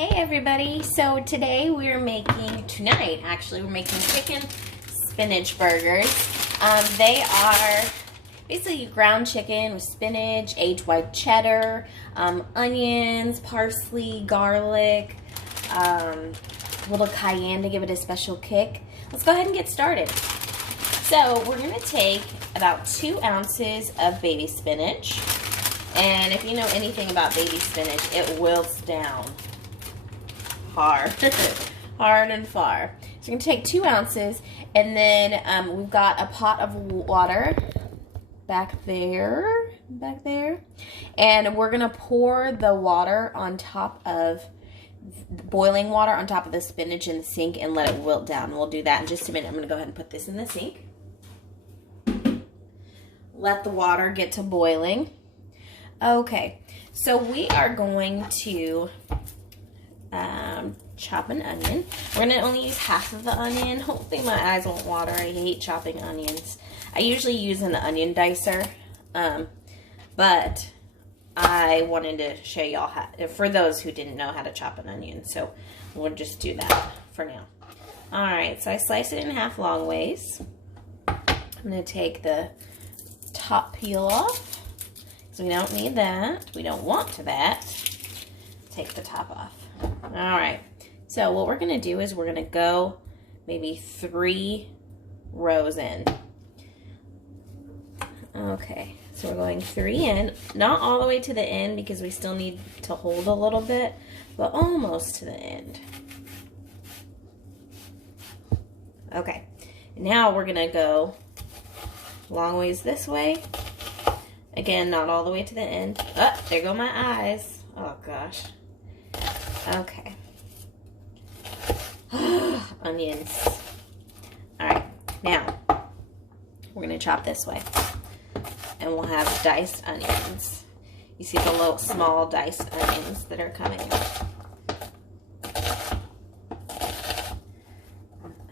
Hey everybody, so we're making chicken spinach burgers. They are basically ground chicken with spinach, aged white cheddar, onions, parsley, garlic, a little cayenne to give it a special kick. Let's go ahead and get started. So we're going to take about 2 ounces of baby spinach. And if you know anything about baby spinach, it wilts down hard, hard and far. So we're going to take 2 ounces, and then we've got a pot of water back there, and we're going to pour the water on top of, boiling water on top of the spinach in the sink and let it wilt down. We'll do that in just a minute. I'm going to go ahead and put this in the sink. Let the water get to boiling. Okay, so we are going to chop an onion. We're going to only use half of the onion. Hopefully my eyes won't water. I hate chopping onions. I usually use an onion dicer, but I wanted to show y'all how, for those who didn't know how to chop an onion, so we'll just do that for now. Alright, so I sliced it in half long ways. I'm going to take the top peel off. So we don't need that. We don't want that. Take the top off. Alright, so what we're going to do is we're going to go maybe 3 rows in. Okay, so we're going 3 in. Not all the way to the end because we still need to hold a little bit, but almost to the end. Okay, now we're going to go long ways this way. Again, not all the way to the end. Oh, there go my eyes. Oh, gosh. Okay. Onions. Alright, now we're going to chop this way. And we'll have diced onions. You see the little small diced onions that are coming out.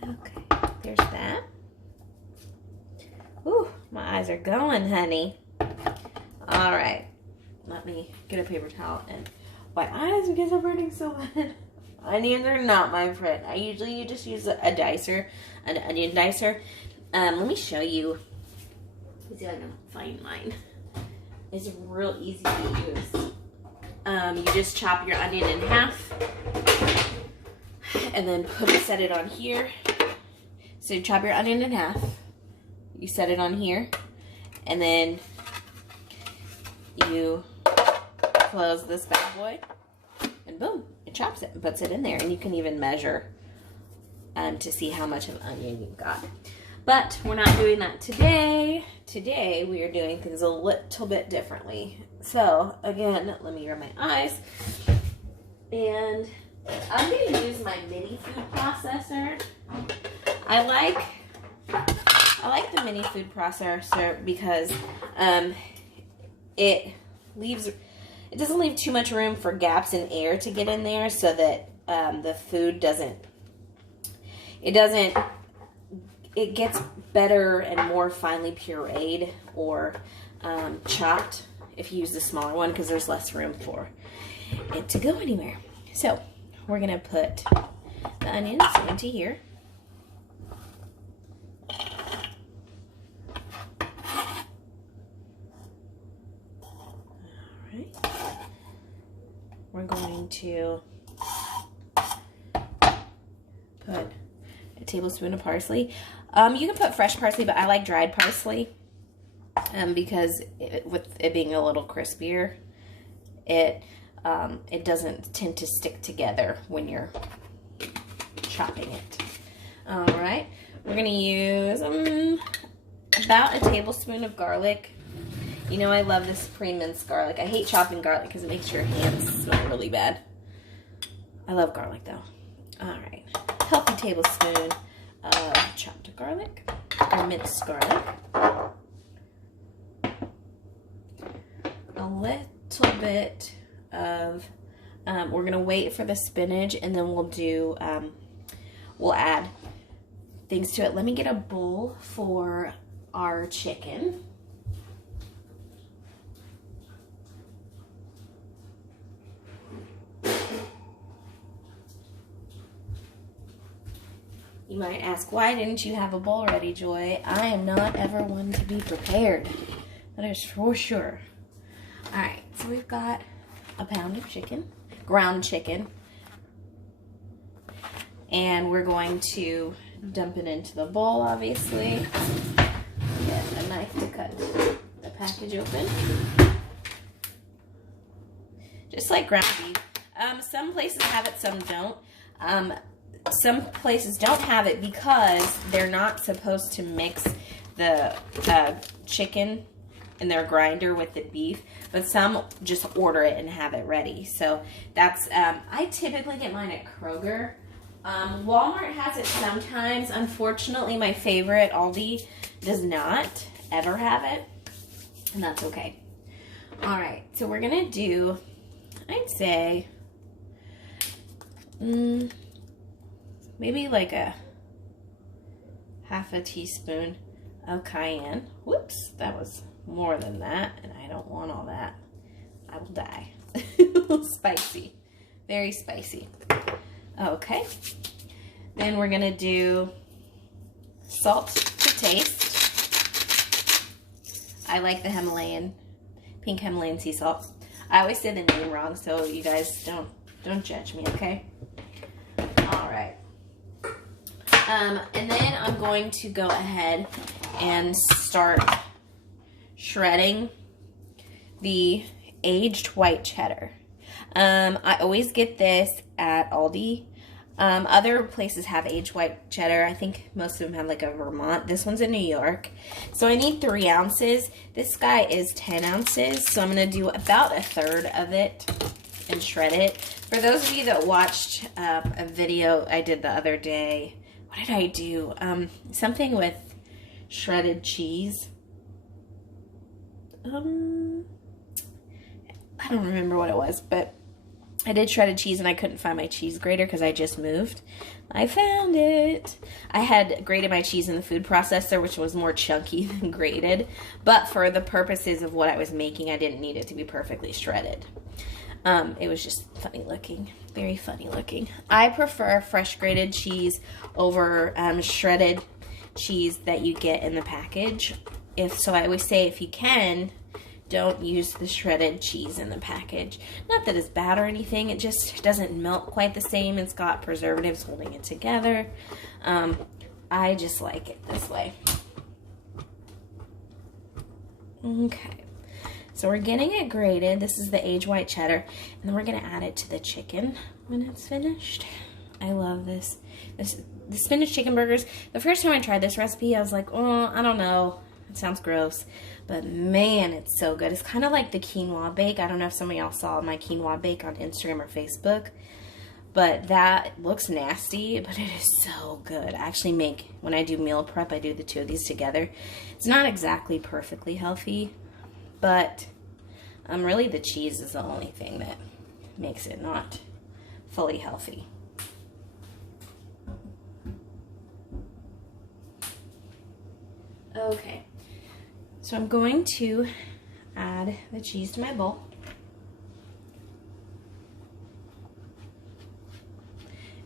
Okay, there's that. Ooh, my eyes are going, honey. Alright, let me get a paper towel and wipe my eyes because I'm burning so bad. Onions are not my friend. I usually just use a dicer, an onion dicer. Let me show you. Let me see if I can find mine. It's real easy to use. You just chop your onion in half and then set it on here. So you chop your onion in half. You set it on here, and then you close this bad boy, and boom, it chops it and puts it in there. And you can even measure to see how much of onion you've got. But we're not doing that today. Today we are doing things a little bit differently. So again, let me rub my eyes. And I'm going to use my mini food processor. I like the mini food processor because it doesn't leave too much room for gaps in air to get in there, so that the food it gets better and more finely pureed or chopped if you use the smaller one, because there's less room for it to go anywhere. So we're gonna put the onions into here. We're going to put a tablespoon of parsley. You can put fresh parsley, but I like dried parsley because with it being a little crispier, it doesn't tend to stick together when you're chopping it. All right, we're gonna use about a tablespoon of garlic. You know I love this pre-minced garlic. I hate chopping garlic because it makes your hands smell really bad. I love garlic though. Alright. Healthy tablespoon of chopped garlic, or minced garlic. A little bit of, we're going to wait for the spinach, and then we'll add things to it. Let me get a bowl for our chicken. You might ask, why didn't you have a bowl ready, Joy? I am not ever one to be prepared. That is for sure. All right, so we've got a pound of chicken, ground chicken. And we're going to dump it into the bowl, obviously. Get a knife to cut the package open. Just like ground beef. Some places have it, some don't. Some places don't have it because they're not supposed to mix the chicken in their grinder with the beef, but some just order it and have it ready. So that's, I typically get mine at Kroger. Walmart has it sometimes. Unfortunately, my favorite, Aldi, does not ever have it, and that's okay. All right, so we're gonna do, I'd say, maybe like a half a teaspoon of cayenne. Whoops, that was more than that, and I don't want all that. I will die. Spicy, very spicy. Okay, then we're gonna do salt to taste. I like the Himalayan, pink Himalayan sea salt. I always say the name wrong, so you guys don't judge me, okay? All right. And then I'm going to go ahead and start shredding the aged white cheddar. I always get this at Aldi. Other places have aged white cheddar. I think most of them have like a Vermont. This one's in New York. So I need 3 ounces. This guy is 10 ounces. So I'm going to do about a third of it and shred it. For those of you that watched a video I did the other day, what did I do? Something with shredded cheese. I don't remember what it was, but I did shredded cheese and I couldn't find my cheese grater because I just moved. I found it. I had grated my cheese in the food processor, which was more chunky than grated. But for the purposes of what I was making, I didn't need it to be perfectly shredded. It was just funny looking. Very funny looking. I prefer fresh grated cheese over shredded cheese that you get in the package. So I always say if you can, don't use the shredded cheese in the package. Not that it's bad or anything, it just doesn't melt quite the same. It's got preservatives holding it together. I just like it this way. Okay, so we're getting it grated. This is the aged white cheddar, and then we're gonna add it to the chicken when it's finished. I love this. The spinach chicken burgers, the first time I tried this recipe, I was like, oh, I don't know. It sounds gross, but man, it's so good. It's kind of like the quinoa bake. I don't know if some of y'all saw my quinoa bake on Instagram or Facebook, but that looks nasty, but it is so good. I actually make, when I do meal prep, I do the 2 of these together. It's not exactly perfectly healthy, but really the cheese is the only thing that makes it not fully healthy. Okay. So I'm going to add the cheese to my bowl.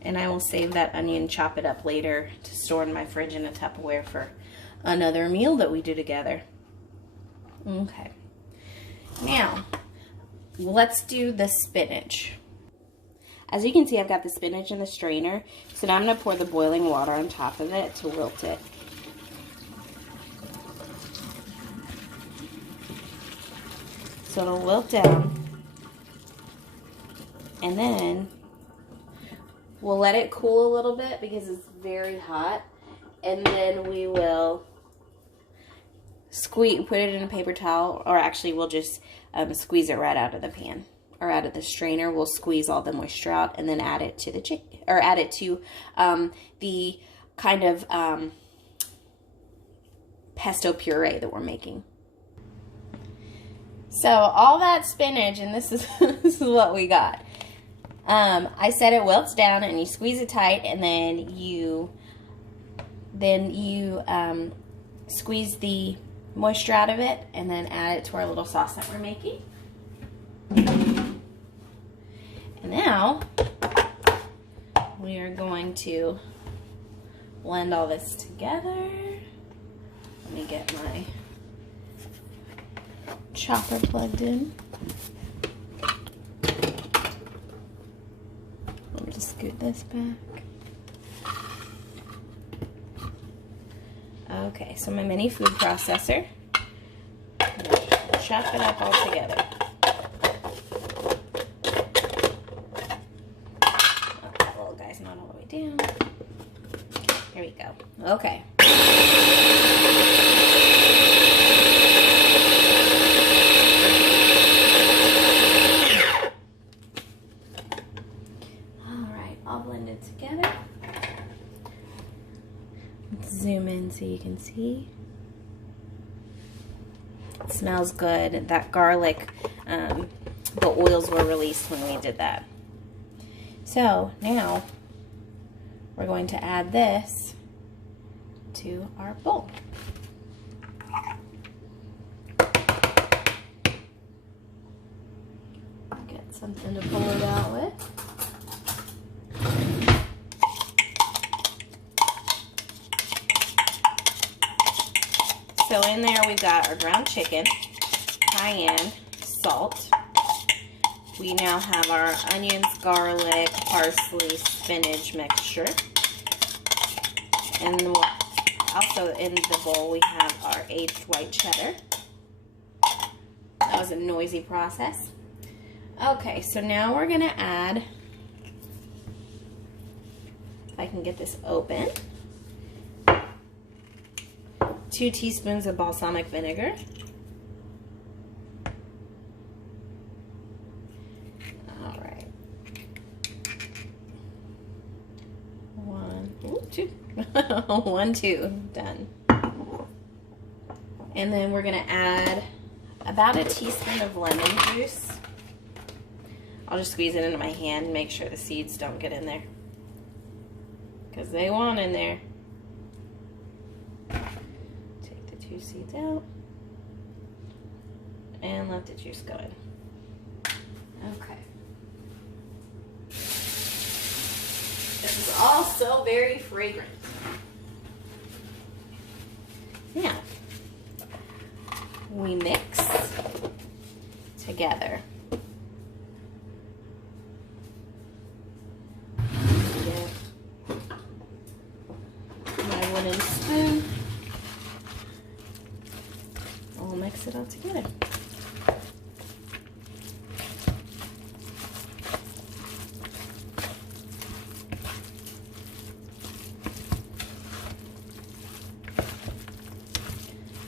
And I will save that onion, chop it up later to store in my fridge in a Tupperware for another meal that we do together. Okay. Now, let's do the spinach. As you can see, I've got the spinach in the strainer. So now I'm going to pour the boiling water on top of it to wilt it. So it'll wilt down, and then we'll let it cool a little bit because it's very hot, and then we will put it in a paper towel, or actually we'll just squeeze it right out of the pan or out of the strainer. We'll squeeze all the moisture out and then add it to the chicken, or add it to the kind of pesto puree that we're making. So all that spinach, and this is this is what we got. I said it wilts down, and you squeeze it tight, and then you squeeze the moisture out of it, and then add it to our little sauce that we're making. And now we are going to blend all this together. Let me get my chopper plugged in. Let me just scoot this back. Okay, so my mini food processor. I'm gonna chop it up all together. Oh, that little guy's not all the way down. There we go. Okay. All blended together. Let's zoom in so you can see. It smells good. That garlic, the oils were released when we did that. So now we're going to add this to our bowl. Get something to pull it out with. So in there we've got our ground chicken, cayenne, salt. We now have our onions, garlic, parsley, spinach mixture. And also in the bowl we have our aged white cheddar. That was a noisy process. Okay, so now we're gonna add, if I can get this open, 2 teaspoons of balsamic vinegar. All right. 2. 1, 2, done. And then we're gonna add about a teaspoon of lemon juice. I'll just squeeze it into my hand and make sure the seeds don't get in there, because they want in there. 2 seeds out and let the juice go in. Okay. This is also very fragrant. Now, we mix together. Get my wooden spoon. We'll mix it all together.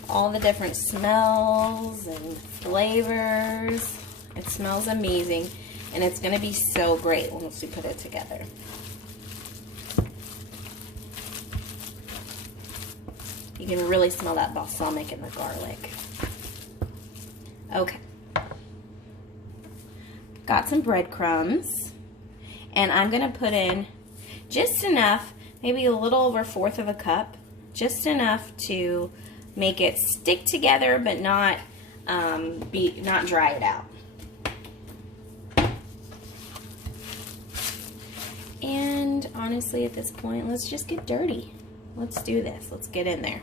All the different smells and flavors. It smells amazing, and it's going to be so great once we put it together. You can really smell that balsamic and the garlic. Okay. Got some breadcrumbs, and I'm going to put in just enough, maybe a little over 1/4 of a cup, just enough to make it stick together, but not dry it out. And honestly, at this point, let's just get dirty. Let's do this. Let's get in there.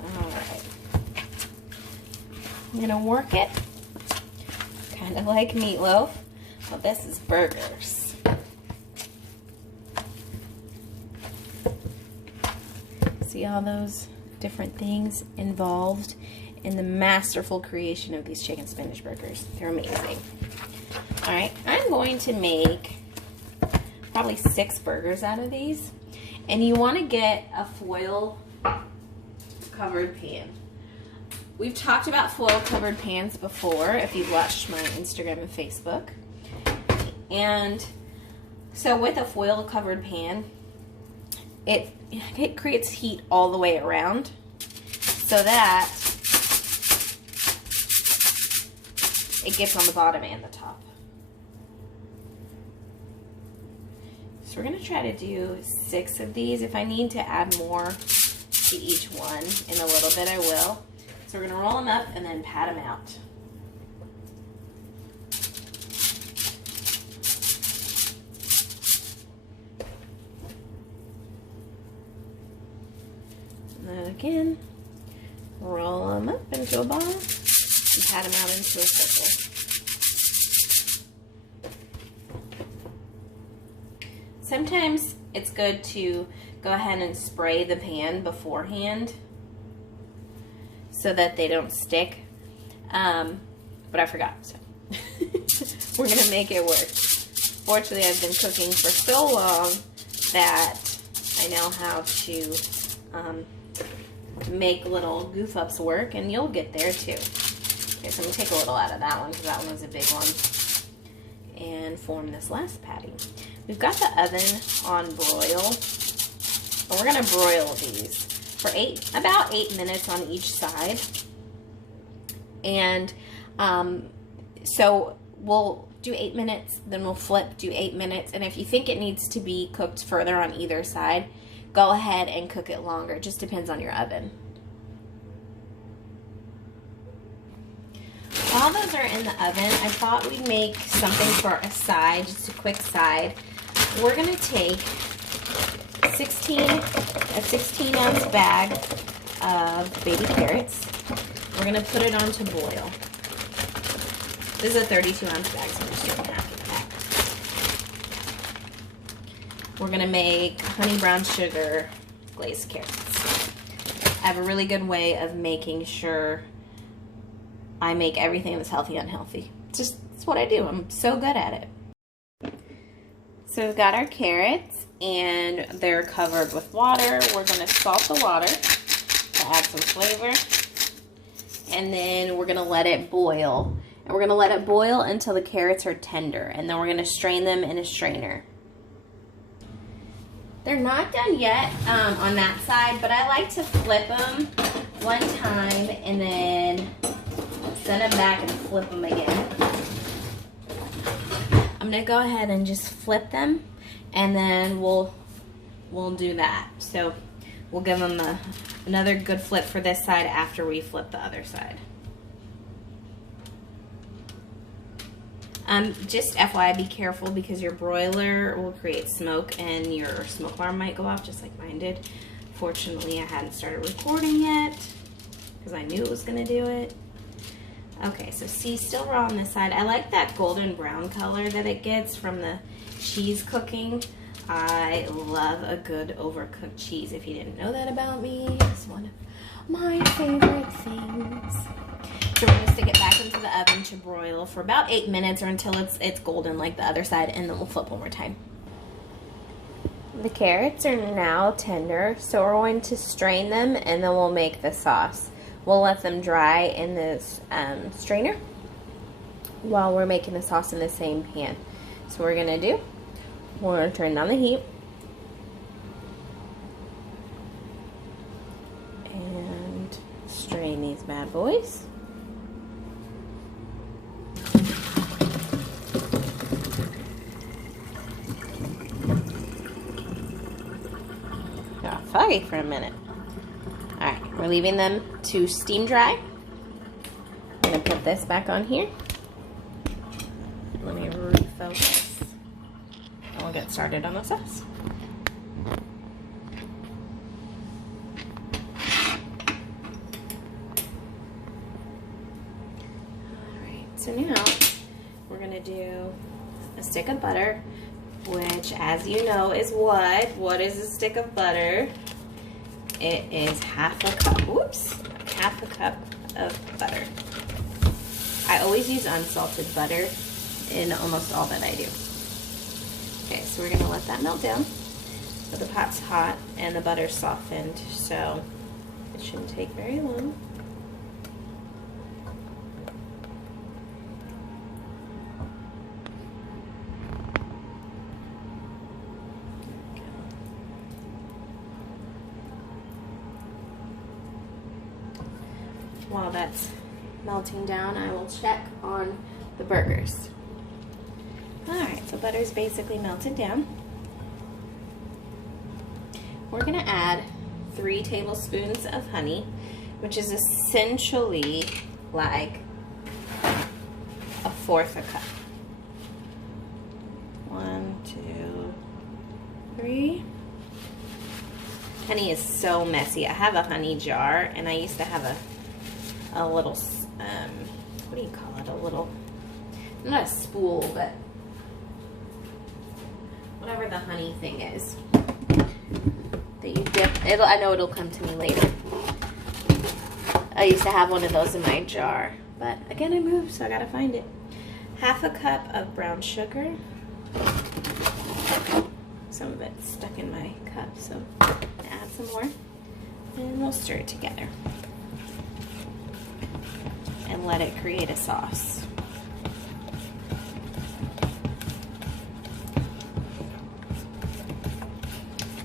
All right. I'm gonna work it, kind of like meatloaf, but this is burgers. See all those different things involved in the masterful creation of these chicken spinach burgers. They're amazing. All right, I'm going to make probably 6 burgers out of these, and you want to get a foil covered pan. We've talked about foil covered pans before if you've watched my Instagram and Facebook. And so with a foil covered pan, it creates heat all the way around so that it gets on the bottom and the top. So we're going to try to do 6 of these. If I need to add more to each one in a little bit, I will. So we're going to roll them up and then pat them out. back in, roll them up into a ball, and pat them out into a circle. Sometimes it's good to go ahead and spray the pan beforehand so that they don't stick, but I forgot, so we're gonna make it work. Fortunately, I've been cooking for so long that I know how to make little goof ups work, and you'll get there too. Okay, so I'm gonna take a little out of that one because that one was a big one, and form this last patty. We've got the oven on broil, and we're gonna broil these for about 8 minutes on each side. And so we'll do 8 minutes, then we'll flip, do 8 minutes, and if you think it needs to be cooked further on either side, go ahead and cook it longer. It just depends on your oven. While those are in the oven, I thought we'd make something for a side, just a quick side. We're gonna take a 16-ounce bag of baby carrots. We're gonna put it on to boil. This is a 32-ounce bag, so I'm just doing half of that. We're gonna make honey brown sugar glazed carrots. I have a really good way of making sure I make everything that's healthy unhealthy. It's what I do. I'm so good at it. So we've got our carrots, and they're covered with water. We're gonna salt the water to add some flavor, and then we're gonna let it boil. And we're gonna let it boil until the carrots are tender, and then we're gonna strain them in a strainer. They're not done yet on that side, but I like to flip them one time and then send them back and flip them again. I'm gonna go ahead and just flip them, and then we'll do that. So we'll give them another good flip for this side after we flip the other side. Just FYI, be careful because your broiler will create smoke and your smoke alarm might go off just like mine did. Fortunately, I hadn't started recording yet because I knew it was gonna do it. Okay, so see, still raw on this side. I like that golden brown color that it gets from the cheese cooking. I love a good overcooked cheese. If you didn't know that about me, it's one of my favorite things. So we're gonna stick it back into the oven to broil for about 8 minutes or until it's golden like the other side, and then we'll flip one more time. The carrots are now tender, so we're going to strain them, and then we'll make the sauce. We'll let them dry in this strainer while we're making the sauce in the same pan. So what we're gonna do, we're gonna turn down the heat and strain these bad boys. Got foggy for a minute. Alright, we're leaving them to steam dry. I'm going to put this back on here. Let me refocus. And we'll get started on the sauce. Alright, so now we're going to do a stick of butter, which, as you know, is what? What is a stick of butter? It is half a cup of butter. I always use unsalted butter in almost all that I do. Okay, so we're gonna let that melt down. But the pot's hot and the butter's softened, so it shouldn't take very long. While that's melting down, I will check on the burgers. Alright, so butter's basically melted down. We're going to add 3 tablespoons of honey, which is essentially like 1/4 a cup. 1, 2, 3. Honey is so messy. I have a honey jar, and I used to have a little, what do you call it? A little, not a spool, but whatever the honey thing is that you dip. I know it'll come to me later. I used to have one of those in my jar, but again I moved, so I gotta find it. Half a cup of brown sugar. Some of it's stuck in my cup, so add some more, and we'll stir it together and let it create a sauce.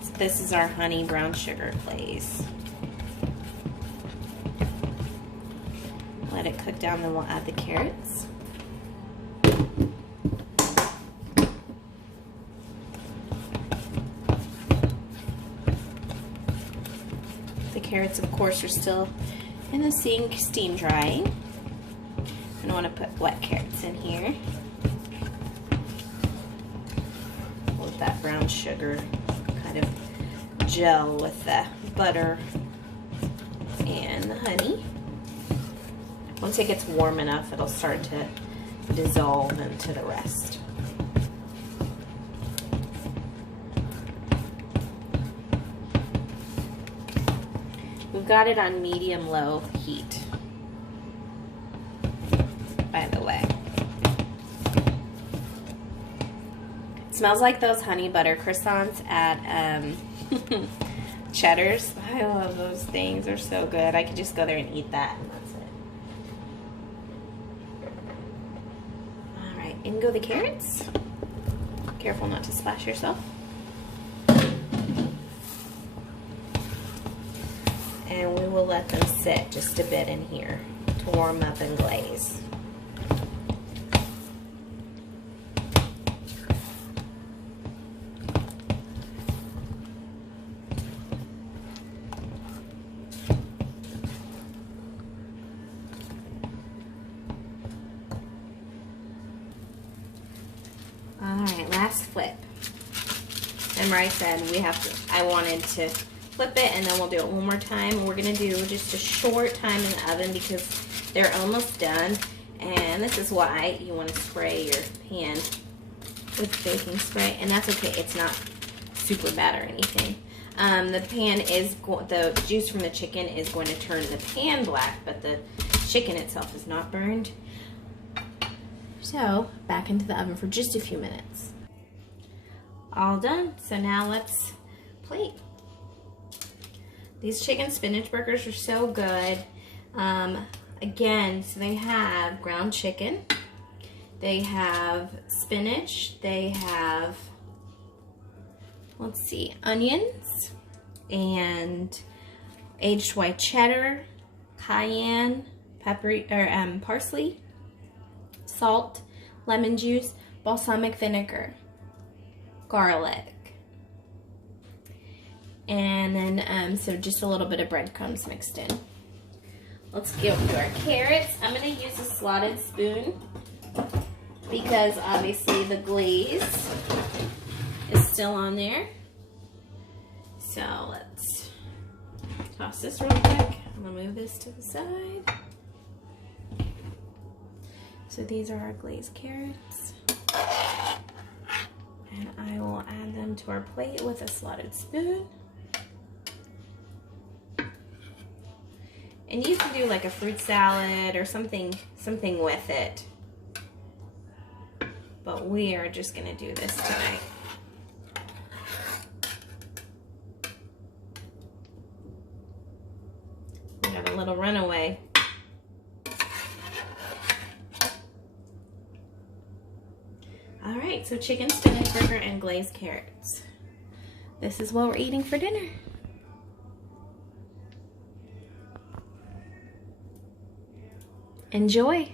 So this is our honey brown sugar glaze. Let it cook down, then we'll add the carrots. The carrots, of course, are still in the sink, steam drying. I don't want to put wet carrots in here. Let that brown sugar kind of gel with the butter and the honey. Once it gets warm enough, it'll start to dissolve into the rest. We've got it on medium-low heat, by the way. It smells like those honey butter croissants at Cheddar's. I love those things. They're so good. I could just go there and eat that, and that's it. All right, in go the carrots. Careful not to splash yourself. And we will let them sit just a bit in here to warm up and glaze. All right, last flip. Remember I said I wanted to flip it, and then we'll do it one more time. We're gonna do just a short time in the oven because they're almost done, and this is why you want to spray your pan with baking spray, and that's okay. It's not super bad or anything. The juice from the chicken is going to turn the pan black, but the chicken itself is not burned. So back into the oven for just a few minutes. All done. So now let's plate. These chicken spinach burgers are so good. Again, so they have ground chicken, they have spinach, they have, let's see, onions, and aged white cheddar, cayenne, parsley, salt, lemon juice, balsamic vinegar, garlic. And then, so just a little bit of breadcrumbs mixed in. Let's go to our carrots. I'm going to use a slotted spoon because obviously the glaze is still on there. So let's toss this real quick. I'm going to move this to the side. So these are our glazed carrots. And I will add them to our plate with a slotted spoon. And you can do like a fruit salad or something with it. But we are just gonna do this tonight. We got a little runaway. All right, so chicken spinach burger and glazed carrots. This is what we're eating for dinner. Enjoy.